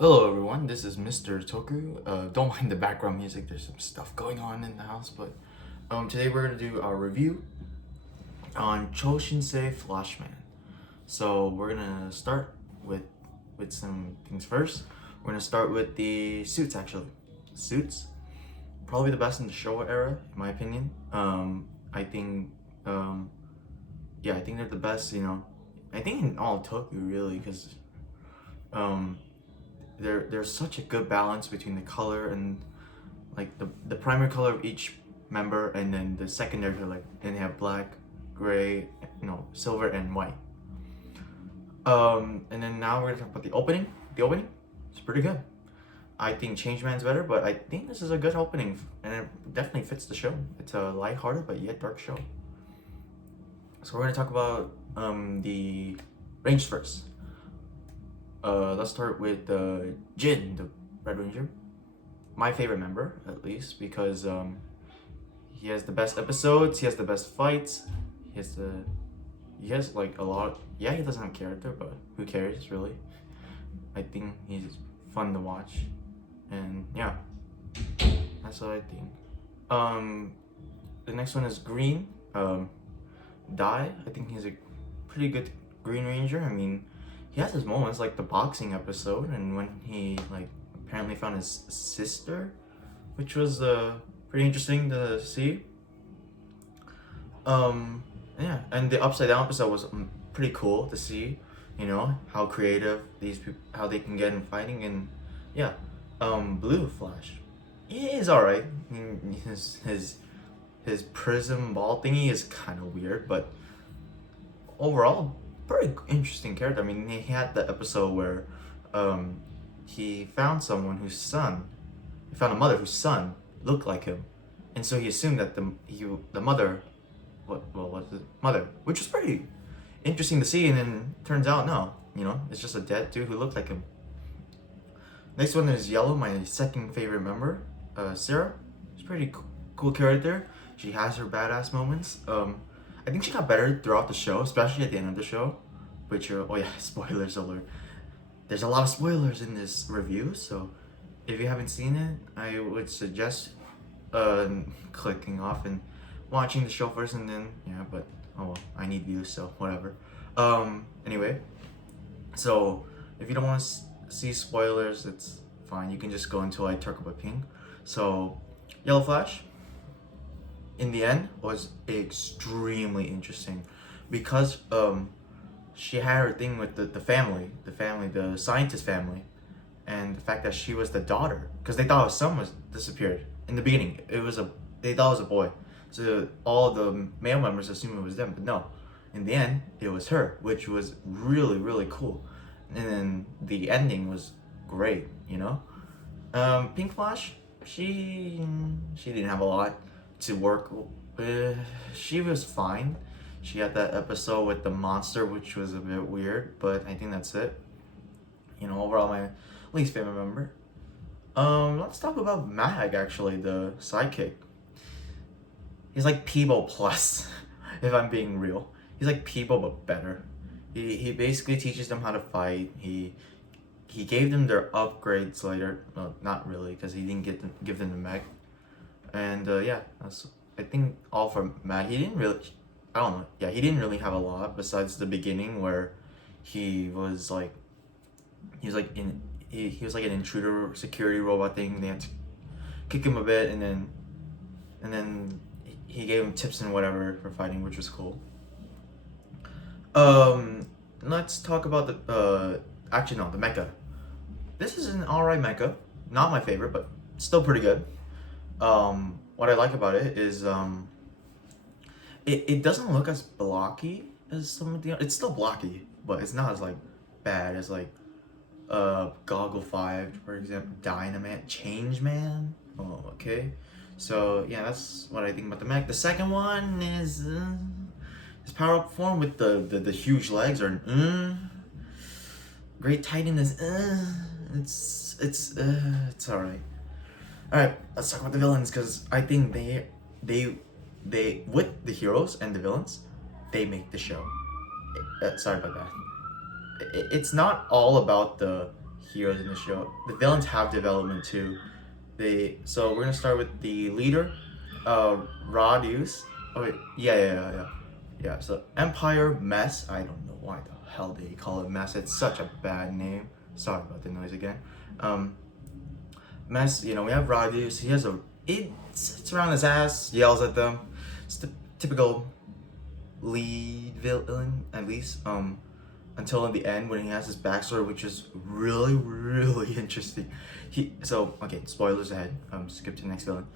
Hello everyone, this is Mr. Toku. Don't mind the background music, there's some stuff going on in the house, but today we're going to do our review on Chousinsei Flashman. So we're going to start with some things first. We're going to start with the suits actually. Suits, probably the best in the Showa era, in my opinion. I think, I think they're the best, I think in all Toku really, because there's such a good balance between the color and like the primary color of each member, and then the secondary color, like, and they have black, gray, silver and white. And then now we're gonna talk about the opening. The opening is pretty good. I think Changeman's better, but I think this is a good opening, and it definitely fits the show. It's a light-hearted but yet dark show. So we're gonna talk about the range first. Let's start with Jin, the Red Ranger. My favorite member, at least, because he has the best episodes, he has the best fights, he has like a lot. Yeah, he doesn't have character, but who cares really? I think he's fun to watch, and yeah, that's what I think. The next one is Green. Dai. I think he's a pretty good Green Ranger. I mean, he has his moments, like the boxing episode, and when he like apparently found his sister, which was pretty interesting to see. Yeah, and the upside down episode was pretty cool to see. How creative these people, how they can get in fighting, and yeah. Blue Flash, he is alright. His prism ball thingy is kind of weird, but overall pretty interesting character. I mean, he had the episode where he found someone whose son, he found a mother whose son looked like him, and so he assumed that the mother, was the mother, which was pretty interesting to see. And then turns out no, it's just a dead dude who looked like him. Next one is Yellow, my second favorite member, Sarah. She's pretty cool character. She has her badass moments. I think she got better throughout the show, especially at the end of the show. Which oh yeah, spoilers alert. There's a lot of spoilers in this review, so if you haven't seen it, I would suggest clicking off and watching the show first, and then but oh well, I need views, so whatever. Anyway, so if you don't want to see spoilers, it's fine. You can just go until I talk about Pink. So Yellow Flash, in the end, was extremely interesting because she had her thing with the family, the scientist family, and the fact that she was the daughter, because they thought her son was disappeared in the beginning. They thought it was a boy, so all the male members assumed it was them, but no, in the end it was her, which was really really cool. And then the ending was great. Pink Flash, she didn't have a lot to work with. She was fine. She had that episode with the monster, which was a bit weird, but I think that's it. Overall, my least favorite member. Let's talk about Mag, actually, the sidekick. He's like Peebo plus, if I'm being real. He's like Peebo, but better. He basically teaches them how to fight. He gave them their upgrades later. Well, not really, because he didn't give them the mech. And yeah, that's, I think, all for Mag. He didn't really, I don't know. Yeah, he didn't really have a lot besides the beginning where he was like an intruder security robot thing. They had to kick him a bit, and then he gave him tips and whatever for fighting, which was cool. Let's talk about the the mecha. This is an alright mecha, not my favorite, but still pretty good. What I like about it is it doesn't look as blocky as some of the. It's still blocky, but it's not as like bad as like Goggle 5, for example, Dynamite, Changeman. Oh, okay. So yeah, that's what I think about the mech. The second one is his power up form with the huge legs are Great Titan is it's alright. Alright, let's talk about the villains, because I think they with the heroes and the villains, they make the show. Sorry about that. It's not all about the heroes in the show. The villains have development too. So we're gonna start with the leader, Radius. Oh wait, yeah. So Empire Mess. I don't know why the hell they call it Mess. It's such a bad name. Sorry about the noise again. Mess. You know, we have Radius. He has it sits around his ass, yells at them. It's the typical lead villain, at least. Until in the end when he has his backstory, which is really, really interesting. Okay, spoilers ahead. Skip to the next villain.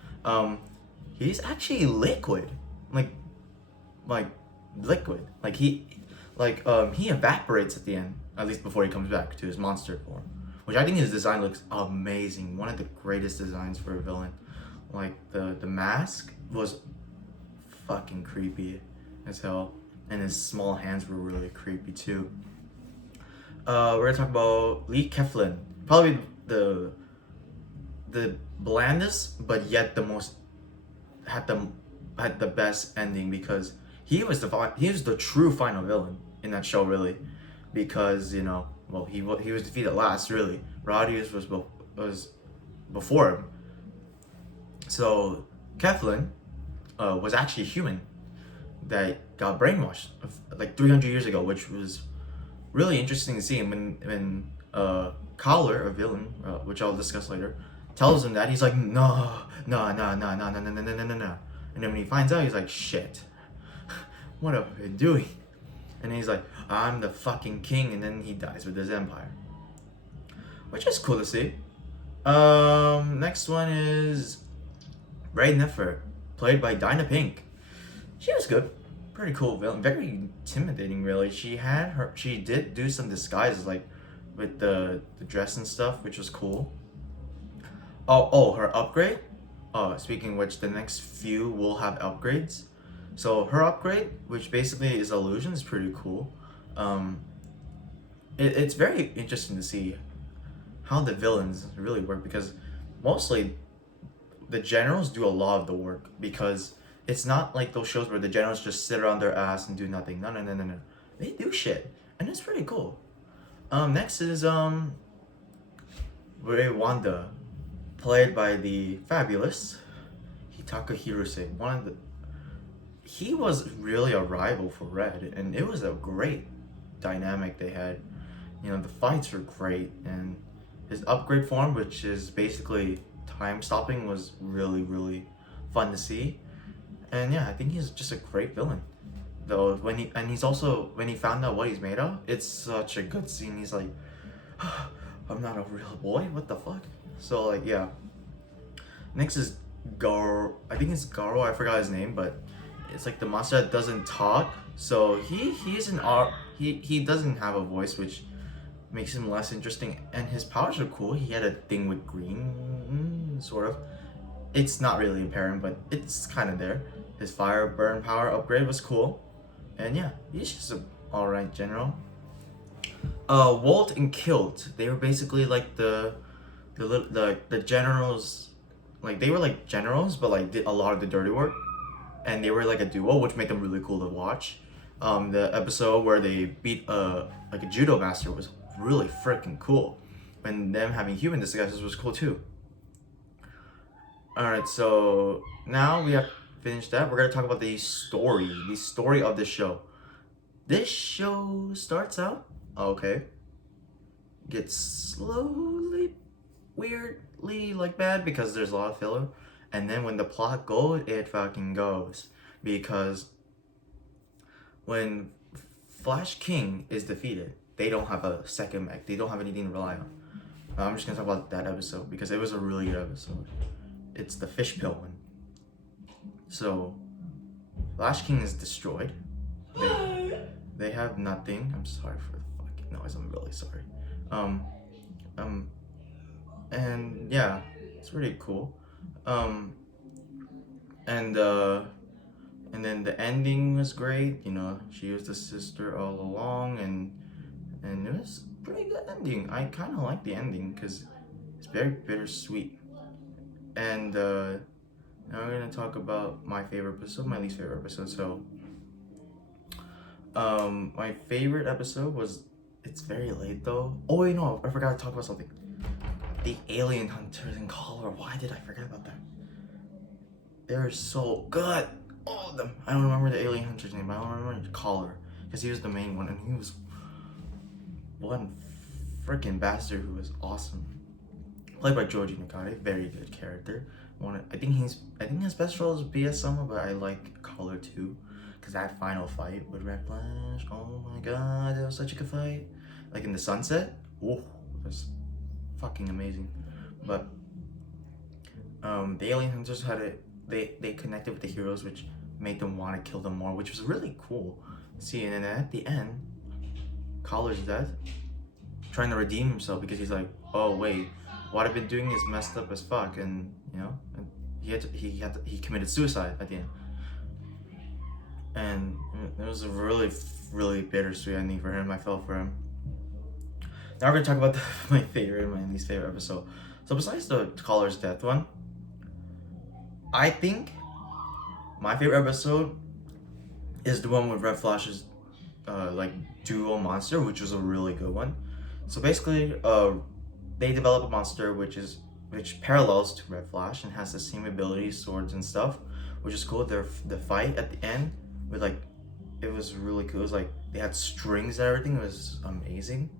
He's actually liquid, like liquid. He evaporates at the end, at least before he comes back to his monster form. Which I think his design looks amazing. One of the greatest designs for a villain. Like the mask was fucking creepy as hell, and his small hands were really creepy too. We're gonna talk about Lee Keflin, probably the blandest, but yet the most had the best ending, because he was the true final villain in that show, really, because he was defeated last, really. Radius was before him. So Keflin was actually human that got brainwashed like 300 years ago, which was really interesting to see. And when Collar, a villain, which I'll discuss later, tells him that, he's like, no. And then when he finds out, he's like, shit, what have I been doing? And he's like, I'm the fucking king. And then he dies with his empire, which is cool to see. Next one is Ray Neffer, played by Toei.Inc. She was good. Pretty cool villain. Very intimidating, really. She did do some disguises, like with the dress and stuff, which was cool. Her upgrade. Speaking of which, the next few will have upgrades. So her upgrade, which basically is illusion, is pretty cool. It's very interesting to see how the villains really work, because mostly the generals do a lot of the work, because it's not like those shows where the generals just sit around their ass and do nothing. No. They do shit, and it's pretty cool. Next is Ray Wanda, played by the fabulous Hitaka Hirose. He was really a rival for Red, and it was a great dynamic they had. The fights were great, and his upgrade form, which is basically time stopping, was really, really fun to see. And yeah, I think he's just a great villain. Though when he found out what he's made of, it's such a good scene. He's like, I'm not a real boy, what the fuck? So yeah. Next is Garo. I think it's Garo, I forgot his name, but it's like the monster that doesn't talk. So he doesn't have a voice, which makes him less interesting, and his powers are cool. He had a thing with green, sort of. It's not really apparent, but it's kind of there. His fire burn power upgrade was cool, and yeah, he's just an alright general. Walt and Kilt, they were basically like the generals. Like, they were like generals, but like did a lot of the dirty work, and they were like a duo, which made them really cool to watch. The episode where they beat a judo master was really freaking cool, and them having human disguises was cool too. Alright, so now we have finished that. We're gonna talk about the story of the show. This show starts out okay, gets slowly weirdly bad because there's a lot of filler, and then when the plot goes, it fucking goes, because when Flash King is defeated, they don't have a second mech. They don't have anything to rely on. I'm just gonna talk about that episode because it was a really good episode. It's the fish pill one. So Flash King is destroyed. They have nothing. I'm sorry for the fucking noise. I'm really sorry. And yeah, it's really cool. And then the ending was great. She was the sister all along, and it was a pretty good ending. I kind of like the ending because it's very bittersweet. And now we're gonna talk about my favorite episode, my least favorite episode. So my favorite episode was it's very late though. Oh wait, no, I forgot to talk about something. The alien hunters in Color. Why did I forget about that? They're so good. All of them. I don't remember the alien hunter's name, but I don't remember Collar, because he was the main one, and he was one freaking bastard who was awesome. Played by Joji Nakade, very good character. I think his best role is BS Sama, but I like Collar too, because that final fight with Red Flash. Oh my god, that was such a good fight. Like in the sunset. Oh, it was fucking amazing. But the alien hunters had it. They connected with the heroes, which made them want to kill them more, which was really cool. See, and then at the end, Collar's dead, trying to redeem himself because he's like, oh wait, what I've been doing is messed up as fuck, and you know, and he committed suicide at the end, and it was a really bittersweet ending for him. I felt for him. Now we're gonna talk about my favorite and my least favorite episode. So besides the Collar's death one, I think my favorite episode is the one with Red Flash's like duo monster, which was a really good one. So basically, they develop a monster which parallels to Red Flash and has the same abilities, swords and stuff, which is cool. The fight at the end with like, it was really cool. It was like they had strings and everything. It was amazing.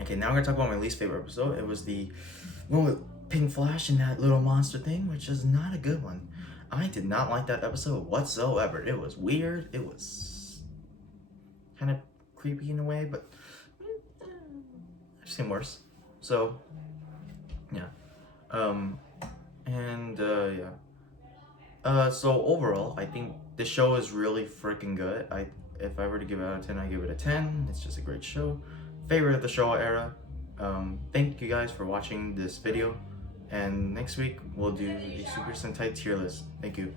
Okay, now I'm gonna talk about my least favorite episode. It was the one with Pink Flash and that little monster thing, which is not a good one. I did not like that episode whatsoever. It was weird. It was kind of creepy in a way, but I've seen worse. So, yeah. So overall, I think the show is really freaking good. If I were to give it out of 10, I give it a 10. It's just a great show. Favorite of the show era. Thank you guys for watching this video. And next week, we'll do the Super Sentai tier list. Thank you.